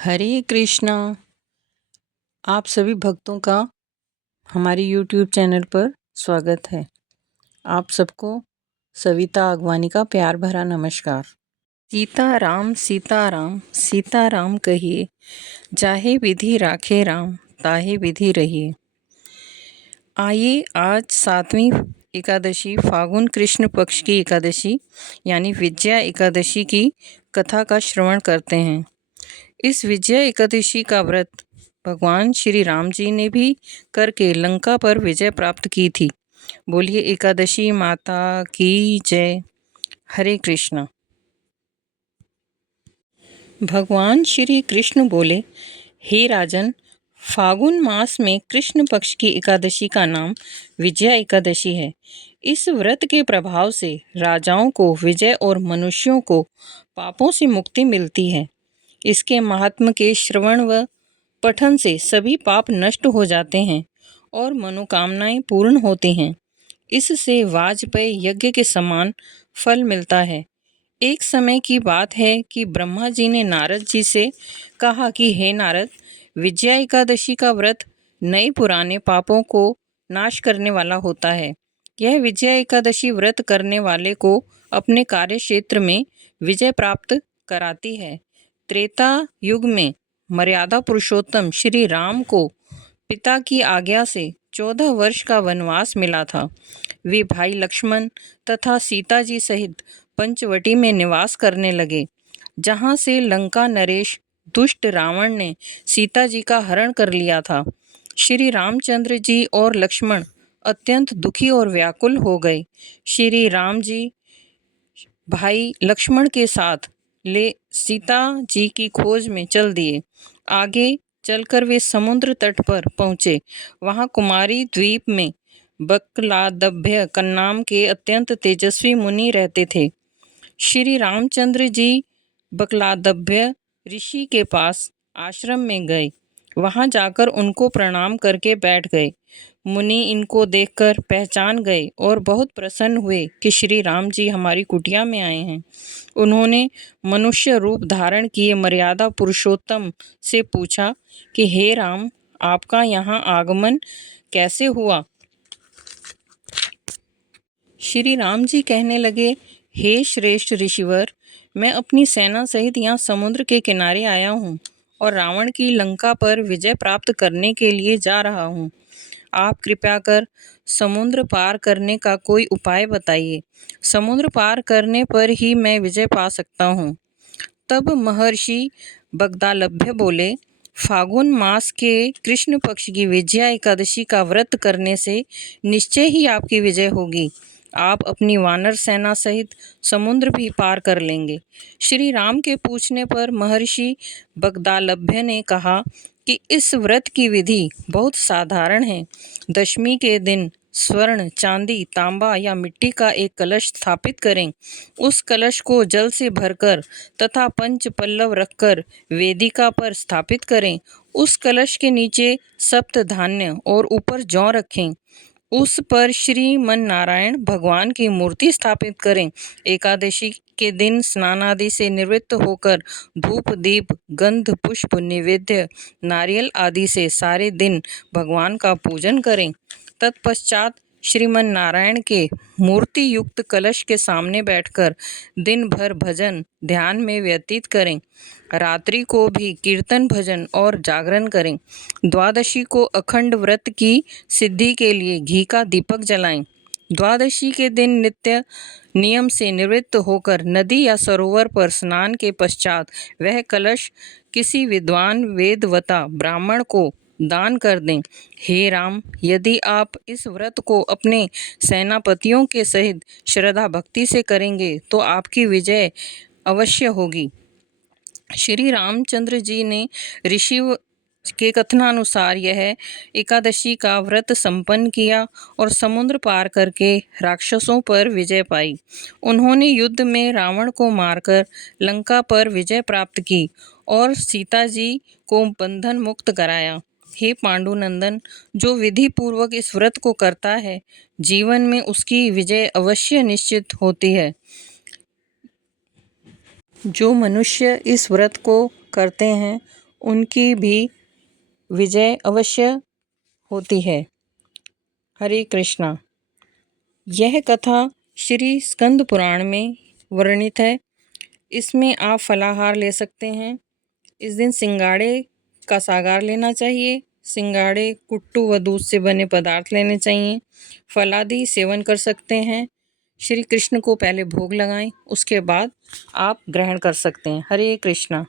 हरे कृष्णा। आप सभी भक्तों का हमारे यूट्यूब चैनल पर स्वागत है। आप सबको सविता आगवानी का प्यार भरा नमस्कार। सीताराम सीताराम सीताराम कहिए, जाहे विधि राखे राम, ताहे विधि रहिए। आइए आज 7वीं एकादशी फागुन कृष्ण पक्ष की एकादशी यानी विजया एकादशी की कथा का श्रवण करते हैं। इस विजय एकादशी का व्रत भगवान श्री राम जी ने भी करके लंका पर विजय प्राप्त की थी। बोलिए एकादशी माता की जय। हरे कृष्ण। भगवान श्री कृष्ण बोले, हे राजन, फागुन मास में कृष्ण पक्ष की एकादशी का नाम विजया एकादशी है। इस व्रत के प्रभाव से राजाओं को विजय और मनुष्यों को पापों से मुक्ति मिलती है। इसके महात्म के श्रवण व पठन से सभी पाप नष्ट हो जाते हैं और मनोकामनाएं पूर्ण होती हैं। इससे वाजपेयी यज्ञ के समान फल मिलता है। एक समय की बात है कि ब्रह्मा जी ने नारद जी से कहा कि हे नारद, विजया एकादशी का व्रत नए पुराने पापों को नाश करने वाला होता है। यह विजया एकादशी व्रत करने वाले को अपने कार्य क्षेत्र में विजय प्राप्त कराती है। त्रेता युग में मर्यादा पुरुषोत्तम श्री राम को पिता की आज्ञा से 14 वर्ष का वनवास मिला था। वे भाई लक्ष्मण तथा सीता जी सहित पंचवटी में निवास करने लगे, जहां से लंका नरेश दुष्ट रावण ने सीता जी का हरण कर लिया था। श्री रामचंद्र जी और लक्ष्मण अत्यंत दुखी और व्याकुल हो गए। श्री राम जी भाई लक्ष्मण के साथ ले सीता जी की खोज में चल दिए। आगे चलकर वे समुद्र तट पर पहुंचे। वहां कुमारी द्वीप में बकलादभ्य नाम के अत्यंत तेजस्वी मुनि रहते थे। श्री रामचंद्र जी बकलादभ्य ऋषि के पास आश्रम में गए। वहां जाकर उनको प्रणाम करके बैठ गए। मुनि इनको देखकर पहचान गए और बहुत प्रसन्न हुए कि श्री राम जी हमारी कुटिया में आए हैं। उन्होंने मनुष्य रूप धारण किए मर्यादा पुरुषोत्तम से पूछा कि हे राम, आपका यहाँ आगमन कैसे हुआ? श्री राम जी कहने लगे, हे श्रेष्ठ ऋषिवर, मैं अपनी सेना सहित यहाँ समुद्र के किनारे आया हूँ और रावण की लंका पर विजय प्राप्त करने के लिए जा रहा हूँ। आप कृपया कर समुद्र पार करने का कोई उपाय बताइए। समुद्र पार करने पर ही मैं विजय पा सकता हूँ। तब महर्षि बगदालभ्य बोले, फागुन मास के कृष्ण पक्ष की विजया एकादशी का व्रत करने से निश्चय ही आपकी विजय होगी। आप अपनी वानर सेना सहित समुद्र भी पार कर लेंगे। श्री राम के पूछने पर महर्षि बगदालभ्य ने कहा कि इस व्रत की विधि बहुत साधारण है। दशमी के दिन स्वर्ण, चांदी, तांबा या मिट्टी का एक कलश स्थापित करें। उस कलश को जल से भरकर तथा पंच पल्लव रखकर वेदिका पर स्थापित करें। उस कलश के नीचे सप्त धान्य और ऊपर जौ रखें। उस पर श्रीमन नारायण भगवान की मूर्ति स्थापित करें। एकादशी के दिन स्नान आदि से निवृत्त होकर धूप दीप गंध पुष्प निवेद्य नारियल आदि से सारे दिन भगवान का पूजन करें। तत्पश्चात श्रीमन नारायण के मूर्ति युक्त कलश के सामने बैठकर दिन भर भजन ध्यान में व्यतीत करें। रात्रि को भी कीर्तन भजन और जागरण करें। द्वादशी को अखंड व्रत की सिद्धि के लिए घी का दीपक जलाएं। द्वादशी के दिन नित्य नियम से निवृत्त होकर नदी या सरोवर पर स्नान के पश्चात वह कलश किसी विद्वान वेदवता ब्राह्मण को दान कर दें। हे राम, यदि आप इस व्रत को अपने सेनापतियों के सहित श्रद्धा भक्ति से करेंगे तो आपकी विजय अवश्य होगी। श्री रामचंद्र जी ने ऋषि के कथनानुसार यह एकादशी का व्रत संपन्न किया और समुद्र पार करके राक्षसों पर विजय पाई। उन्होंने युद्ध में रावण को मारकर लंका पर विजय प्राप्त की और सीता जी को बंधन मुक्त कराया। हे पांडुनंदन, जो विधि पूर्वक इस व्रत को करता है, जीवन में उसकी विजय अवश्य निश्चित होती है। जो मनुष्य इस व्रत को करते हैं उनकी भी विजय अवश्य होती है। हरे कृष्णा। यह कथा श्री स्कंद पुराण में वर्णित है। इसमें आप फलाहार ले सकते हैं। इस दिन सिंगाड़े का सागार लेना चाहिए। सिंगाड़े, कुट्टू व दूध से बने पदार्थ लेने चाहिए। फलादि सेवन कर सकते हैं। श्री कृष्ण को पहले भोग लगाएं, उसके बाद आप ग्रहण कर सकते हैं। हरे कृष्णा।